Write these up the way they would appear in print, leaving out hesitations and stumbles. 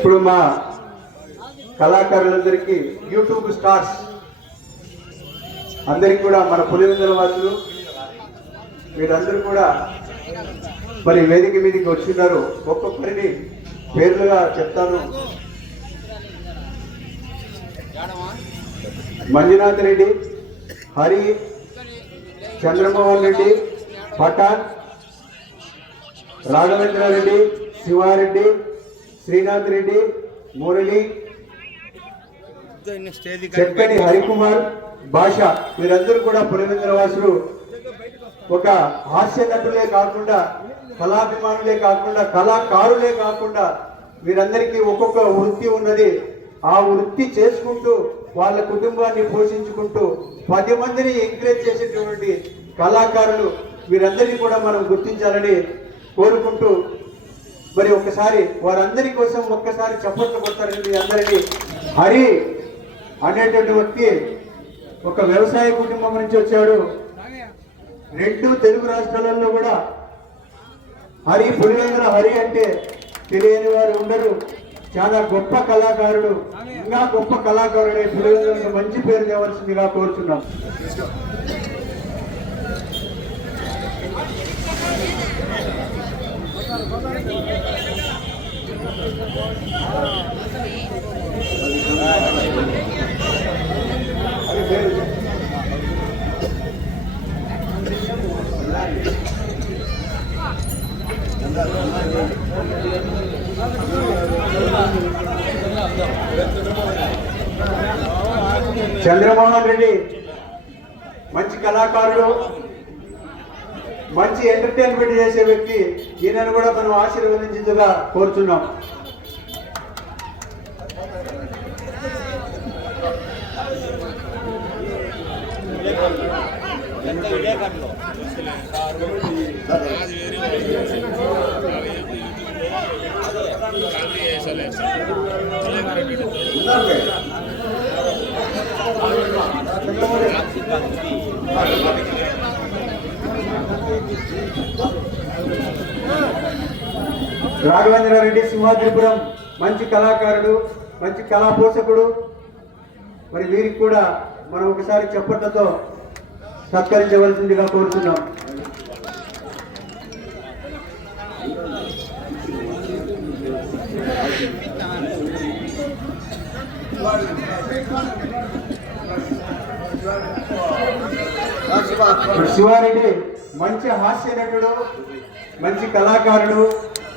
ఇప్పుడు మా కళాకారులందరికీ YouTube stars అందరికీ కూడా మన పులివెందుల వాసులు వీరందరూ కూడా మరి వేదిక మీదకి వచ్చిన్నారు. ఒక్కొక్కరిని పేర్లుగా చెప్తాను. మంజునాథ్ రెడ్డి, హరి, చంద్రమోహన్ రెడ్డి, పఠాన్, రాఘవేంద్రారెడ్డి, శివారెడ్డి, శ్రీనాథ్ రెడ్డి, మురళి, చెక్కని హరికుమార్, భాష వీరందరూ కూడా పులివెందుల వాసులు. ఒక హాస్య నటులే కాకుండా, కళాభిమానులే కాకుండా, కళాకారులే కాకుండా వీరందరికీ ఒక్కొక్క వృత్తి ఉన్నది. ఆ వృత్తి చేసుకుంటూ వాళ్ళ కుటుంబాన్ని పోషించుకుంటూ 10 మందిని ఎంకరేజ్ చేసేటువంటి కళాకారులు వీరందరినీ కూడా మనం గుర్తించాలని కోరుకుంటూ మరి ఒక్కసారి వారందరి కోసం ఒక్కసారి చప్పట్లు కొడతారని మీ అందరినీ. హరి అనేటువంటి వ్యక్తి ఒక వ్యవసాయ కుటుంబం నుంచి వచ్చాడు. 2 తెలుగు రాష్ట్రాలలో కూడా హరి, పులివెందుల హరి అంటే తెలియని వారు ఉండరు. చాలా గొప్ప కళాకారుడు, ఇంకా గొప్ప కళాకారుడే పులివెందులకు మంచి పేరు తేవలసిందిగా కోరుచున్నాం. చంద్రమోహన్ రెడ్డి మంచి కళాకారుడు, మంచి ఎంటర్టైన్మెంట్ చేసే వ్యక్తి. ఈయనను కూడా మనం ఆశీర్వదించేందుగా కోరుచున్నాం. రాఘవేంద్రారెడ్డి, సింహాద్రిపురం మంచి కళాకారుడు, మంచి కళా పోషకుడు. మరి వీరికి కూడా మనం ఒకసారి చప్పట్లతో సత్కరించవలసిందిగా కోరుతున్నాం. శివారెడ్డి మంచి హాస్య నటుడు, మంచి కళాకారుడు,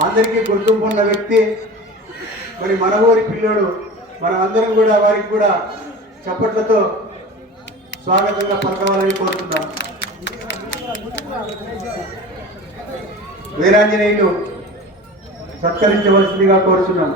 అందరికీ గుర్తింపు ఉన్న వ్యక్తి. మరి మన ఊరి పిల్లడు. మనం అందరం కూడా వారికి కూడా చప్పట్లతో స్వాగతంగా పలకవాలని కోరుతున్నాం. వీరాంజనేయులు సత్కరించవలసిందిగా కోరుతున్నాం.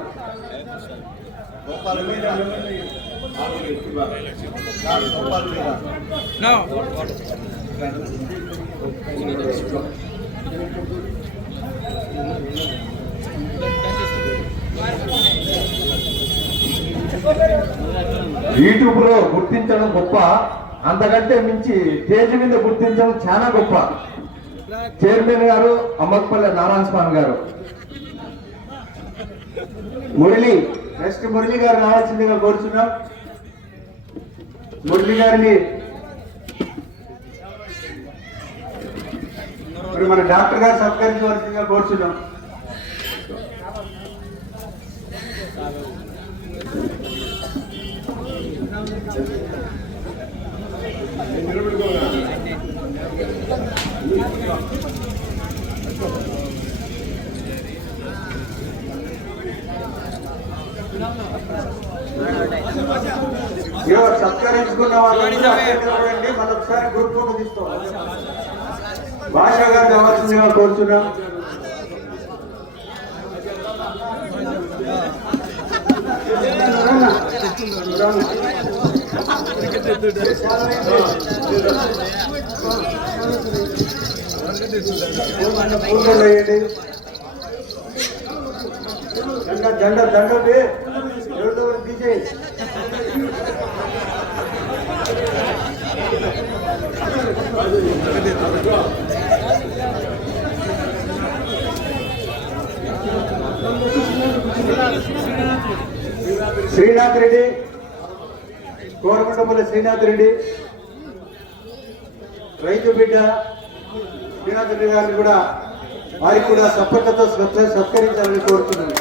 యూట్యూబ్ లో గుర్తించడం గొప్ప, అంతకంటే మించి స్టేజ్ మీద గుర్తించడం చాలా గొప్ప. చైర్మన్ గారు అమ్మకపల్లి నారాయణ స్వామి గారు. మురళి, నెక్స్ట్ మురళి గారు రావాల్సిందిగా కోరుచున్నాం. మురళి గారిని మరి మన డాక్టర్ గారు సత్కరించవలసిందిగా కోరుచున్నాం. సత్కరించుకున్న వాళ్ళండి మరొకసారి గ్రూప్ ఫోటో తీసుకోవాలి. భాష గారు కావాల్సిందిగా కోరుచున్నాం. జెండా జెండా తీసేయి. శ్రీనాథ్ రెడ్డి, కోరకొండపల్లి శ్రీనాథ్ రెడ్డి, రైతు బిడ్డ శ్రీనాథ్ రెడ్డి గారిని కూడా వారికి కూడా సప్పట్లతో సత్కరించాలని కోరుతున్నాను.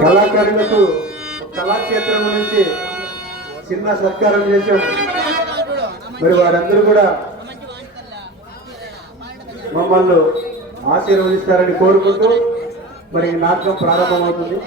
కళాకారులకు కళాక్షేత్రం నుంచి చిన్న సత్కారం చేశాం. మరి వారందరూ కూడా మమ్మల్ని ఆశీర్వదిస్తారని కోరుకుంటూ మరి నాటకం ప్రారంభమవుతుంది.